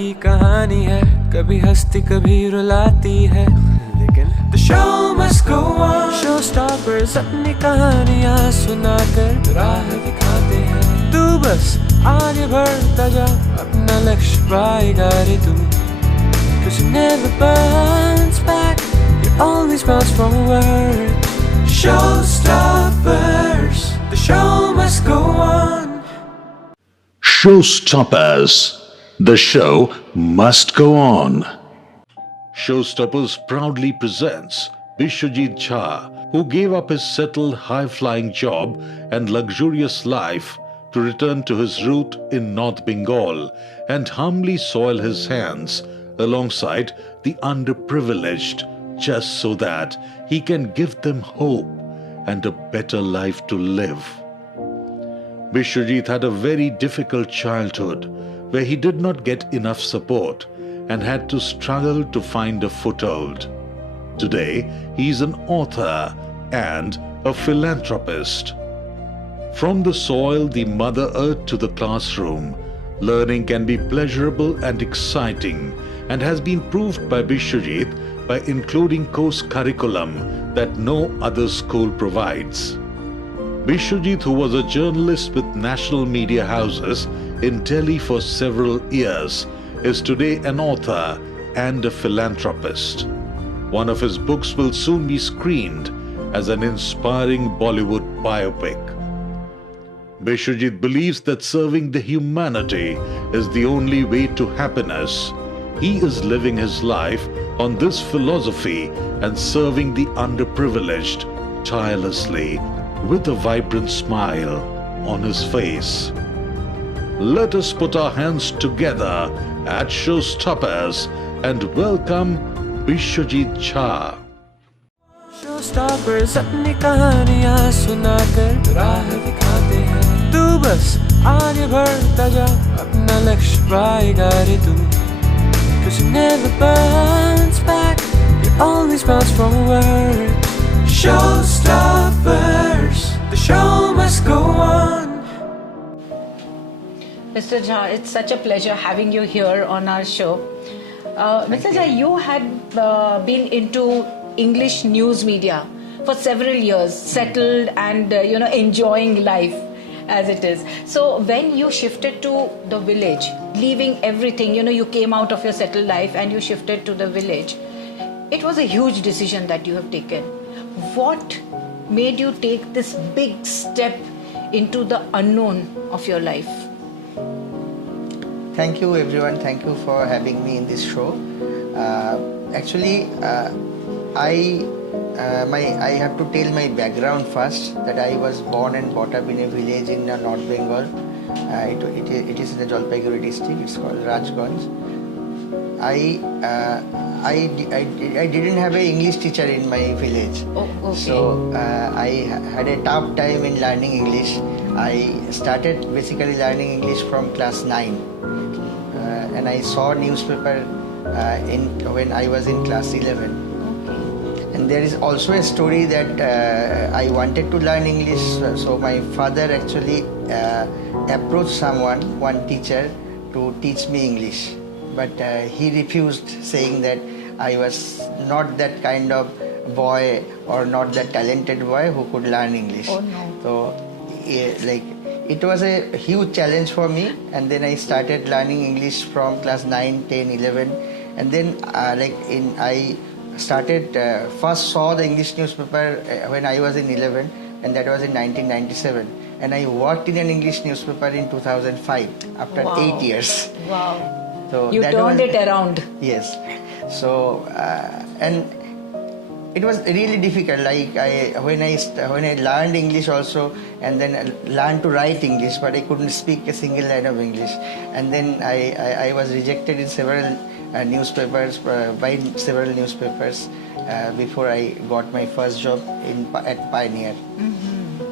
की कहानी है, कभी हंसती कभी रुलाती है, लेकिन The show must go on. Showstoppers अपनी कहानियाँ सुनाकर राह दिखाते हैं. तू बस आगे बढ़ता जा, अपना लक्ष्य पाएगा रे तू. 'Cause you never bounce back, you always bounce forward. Showstoppers, the show must go on. Showstoppers, the show must go on. Showstoppers proudly presents Biswajit Jha, who gave up his settled high-flying job and luxurious life to return to his root in North Bengal and humbly soil his hands alongside the underprivileged, just so that he can give them hope and a better life to live. Biswajit had a very difficult childhood where he did not get enough support and had to struggle to find a foothold. Today, he is an author and a philanthropist. From the soil, the Mother Earth to the classroom, learning can be pleasurable and exciting and has been proved by Biswajit by including course curriculum that no other school provides. Biswajit, who was a journalist with national media houses in Delhi for several years, is today an author and a philanthropist. One of his books will soon be screened as an inspiring Bollywood biopic. Biswajit believes that serving the humanity is the only way to happiness. He is living his life on this philosophy and serving the underprivileged tirelessly with a vibrant smile on his face. Let us put our hands together at Showstoppers and welcome Biswajit Jha. Showstoppers अपनी कहानियाँ सुनाकर राह दिखाते हैं. तू बस आगे बढ़ता जा, अपना लक्ष्य पाएगा रे तू. 'Cause you never bounce back, you always bounce forward. Showstoppers, the show must go on. Mr. Jha, it's such a pleasure having you here on our show. Mr. Jha, you had been into English news media for several years, settled and enjoying life as it is. So when you shifted to the village, leaving everything, you came out of your settled life and you shifted to the village, it was a huge decision that you have taken. What made you take this big step into the unknown of your life? Thank you everyone, thank you for having me in this show. Actually, I have to tell my background first, that I was born and brought up in a village in North Bengal. It is in the Jalpaiguri district. It's called Rajganj. I didn't have an English teacher in my village. Oh, okay. So I had a tough time in learning English. I started basically learning English from class 9. And I saw newspaper when I was in class 11. And there is also a story that I wanted to learn English, so my father actually approached one teacher to teach me English. But he refused, saying that I was not that kind of boy or not that talented boy who could learn English. Oh no. So it was a huge challenge for me, and then I started learning English from class 9, 10, 11, and then I started first saw the English newspaper when I was in 11, and that was in 1997, and I worked in an English newspaper in 2005 after 8 years. Wow. So you turned it around. Yes. So and it was really difficult. When I learned English also, and then learned to write English, but I couldn't speak a single line of English. And then I was rejected in several newspapers by several newspapers before I got my first job at Pioneer.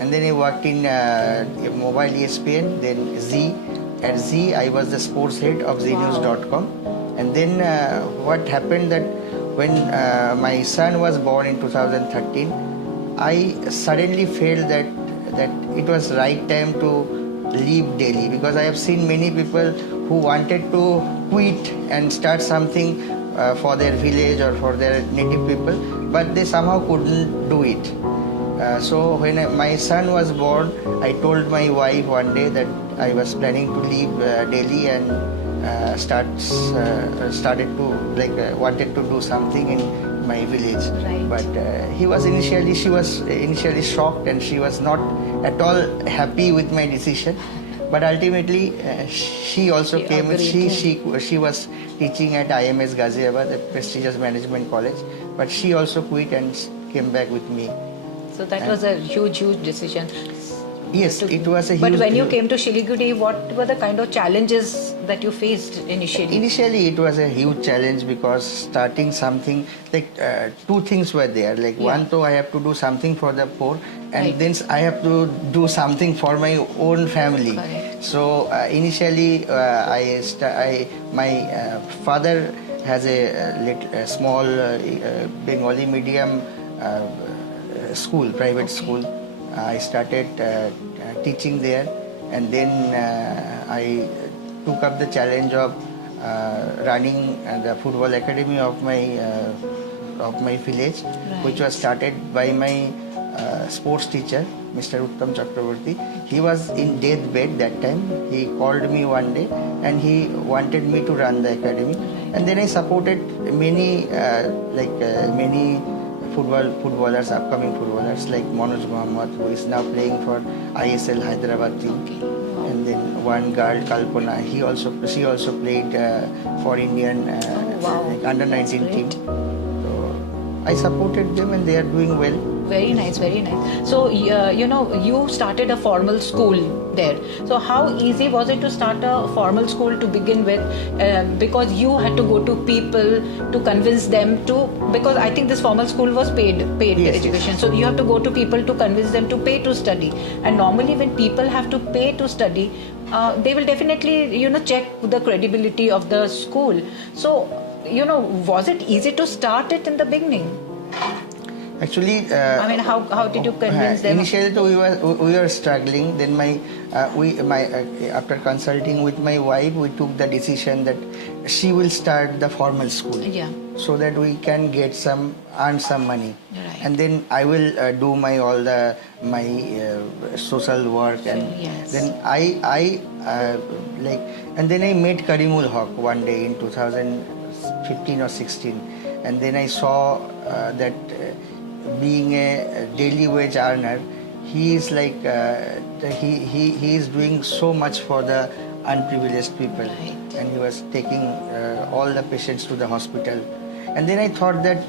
And then I worked in mobile ESPN, then Z. At Z, I was the sports head of znews.com. And then what happened that when my son was born in 2013, I suddenly felt that it was right time to leave Delhi, because I have seen many people who wanted to quit and start something for their village or for their native people, but they somehow couldn't do it. So when my son was born, I told my wife one day that I was planning to leave Delhi and started to wanted to do something in my village. Right. But she was initially shocked, and she was not at all happy with my decision. But ultimately, she also She came. agreed, She was teaching at IMS Ghaziabad, a prestigious management college. But she also quit and came back with me. So that was a huge decision. Yes, it was a huge. But when you came to Siliguri, what were the kind of challenges that you faced initially? Initially, it was a huge challenge because starting something, two things were there. One, though I have to do something for the poor, and Right. then I have to do something for my own family. Correct. So initially, my father has a small Bengali medium school, private school. I started teaching there, and then I took up the challenge of running the football academy of my village, which was started by my sports teacher, Mr. Uttam Chakraborty. He was in deathbed that time. He called me one day and he wanted me to run the academy, and then I supported many many footballers, upcoming footballers like Manoj Mohammad, who is now playing for ISL Hyderabad team. Okay. And then one girl, Kalpana, she also played for Indian under 19 team. Great. So I supported them, and they are doing well. Very nice, very nice. So, you started a formal school there. So, how easy was it to start a formal school to begin with? Because you had to go to people to convince them to, because I think this formal school was paid Yes, education. yes. So, you have to go to people to convince them to pay to study. And normally when people have to pay to study, they will definitely, check the credibility of the school. So, was it easy to start it in the beginning? Actually, I mean, how did you convince them? Initially, we were struggling. Then after consulting with my wife, we took the decision that she will start the formal school. Yeah. So that we can earn some money. Right. And then I will do my social work, and Yes. then and then I met Karimul Haq one day in 2015 or 16, and then I saw that being a daily wage earner, he is he is doing so much for the unprivileged people. Right. And he was taking all the patients to the hospital. And then I thought that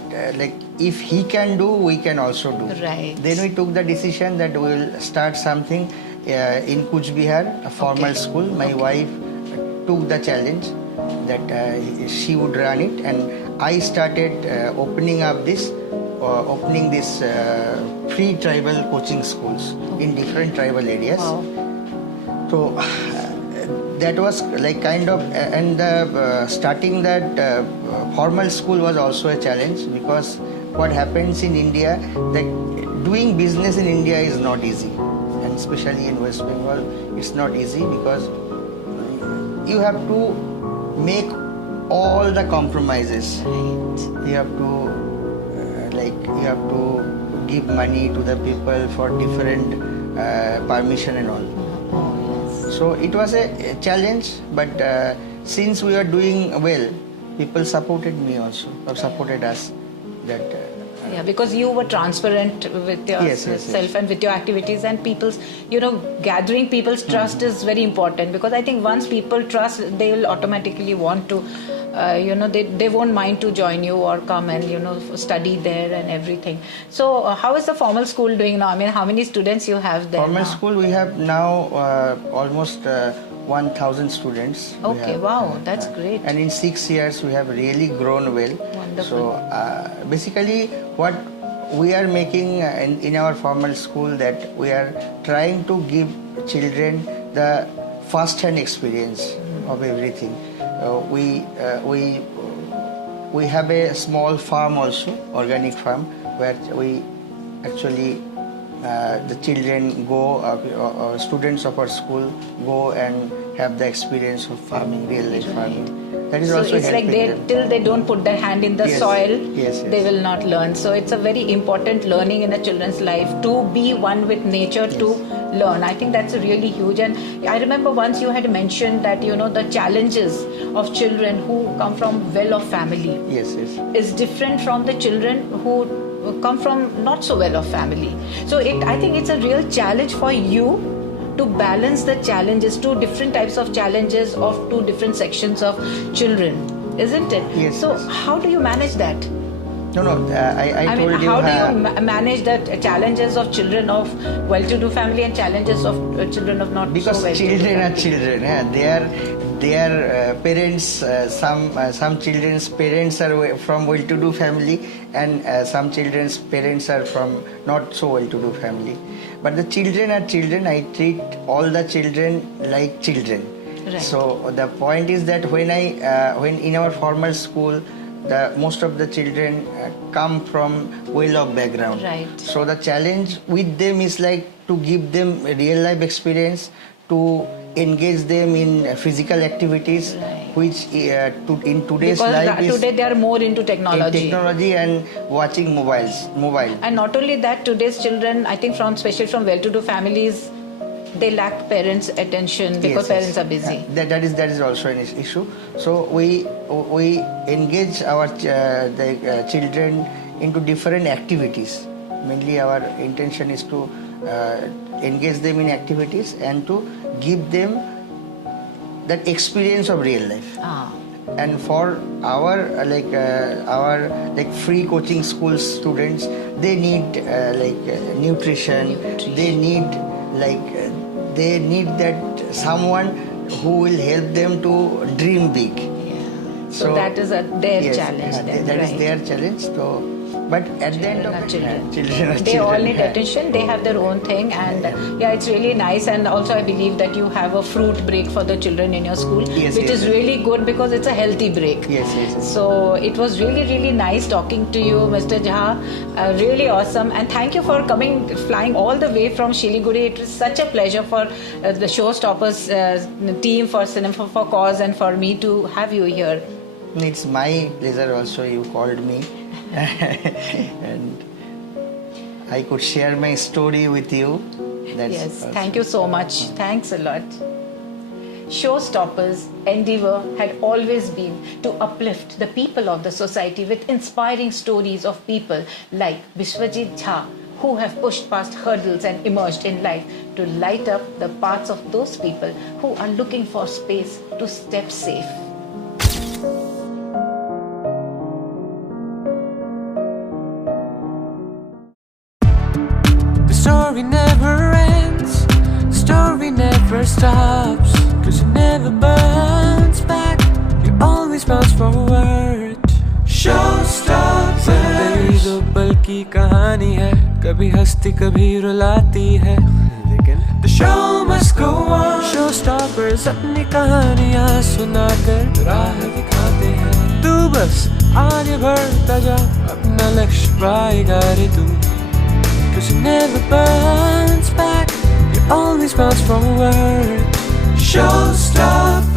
if he can do, we can also do. Right. Then we took the decision that we will start something in Kuch Bihar, a formal school. My wife took the challenge that she would run it, and I started opening this free tribal coaching schools in different tribal areas. Wow. So that was starting that formal school was also a challenge, because what happens in India, that doing business in India is not easy, and especially in West Bengal, it's not easy because you have to make all the compromises. Right. You have to give money to the people for different permission and all. Oh, yes. So it was a challenge, but since we are doing well, people supported me also, or supported us. That Yeah, because you were transparent with yourself and with your activities, and people's, gathering people's trust is very important, because I think once people trust, they will automatically want to, they won't mind to join you or come and, study there and everything. So how is the formal school doing now? I mean, how many students you have there formal now? school, we have now almost 1,000 students. We Okay, have, wow, that's great. And in 6 years, we have really grown well. Wonderful. So basically, what we are making in our formal school, that we are trying to give children the first-hand experience of everything. We have a small farm also, organic farm, where we actually the children go, students of our school go and have the experience of farming, real life farming. That is So also it's like helping them. till they don't put their hand in the Yes, soil, yes. they will not learn. So it's a very important learning in a children's life to be one with nature, to learn. I think that's really huge. And I remember once you had mentioned that the challenges of children who come from well-off family Yes. is different from the children who come from not so well-off family. So I think it's a real challenge for you to balance the challenges, two different types of challenges of two different sections of children, isn't it? Yes, So yes. how do you manage that? No, I mean, told you. how do you manage the challenges of children of well-to-do family and challenges of children of not because so well-to-do children are family? children. Their parents, some children's parents are from well-to-do family, and some children's parents are from not so well-to-do family. But the children are children. I treat all the children like children. Right. So the point is that when in our formal school, most of the children come from well-off background. Right. So the challenge with them is like to give them a real life experience, to engage them in physical activities, Right. which in today's Because life is today they are more into in technology. technology and watching mobile. And not only that, today's children, I think especially from well-to-do families, they lack parents' attention because parents are busy. That is also an issue. So we engage our children into different activities. Mainly our intention is to engage them in activities and to give them that experience of real life. And for our free coaching school students, they need nutrition. They need that someone who will help them to dream big. So that is their challenge. That is their challenge. So, but at the end of the day, they all need attention. They have their own thing, and it's really nice. And also, I believe that you have a fruit break for the children in your school, which is really good because it's a healthy break. Yes. So it was really, really nice talking to you, Mr. Jha. Really awesome, and thank you for flying all the way from Shiliguri. It was such a pleasure for the Showstoppers team, for Cinema for Cause, and for me to have you here. It's my pleasure also. You called me. And I could share my story with you. Yes, thank you so much. Thanks a lot. Showstopper's endeavor had always been to uplift the people of the society with inspiring stories of people like Biswajit Jha, who have pushed past hurdles and emerged in life to light up the paths of those people who are looking for space to step safe. Story never ends, story never stops, 'cause it never burns back, you always bounce forward. Showstopper, जिंदगी दो पल की कहानी है, कभी हंसती कभी रुलाती है, लेकिन the show must go on. Showstoppers अपनी कहानियाँ सुनाकर राह दिखाते हैं, तू बस आगे बढ़ता जा, अपना लक्ष्य पाएगा रे तू. 'Cause it never burns back, you always bounce forward. Showstopper.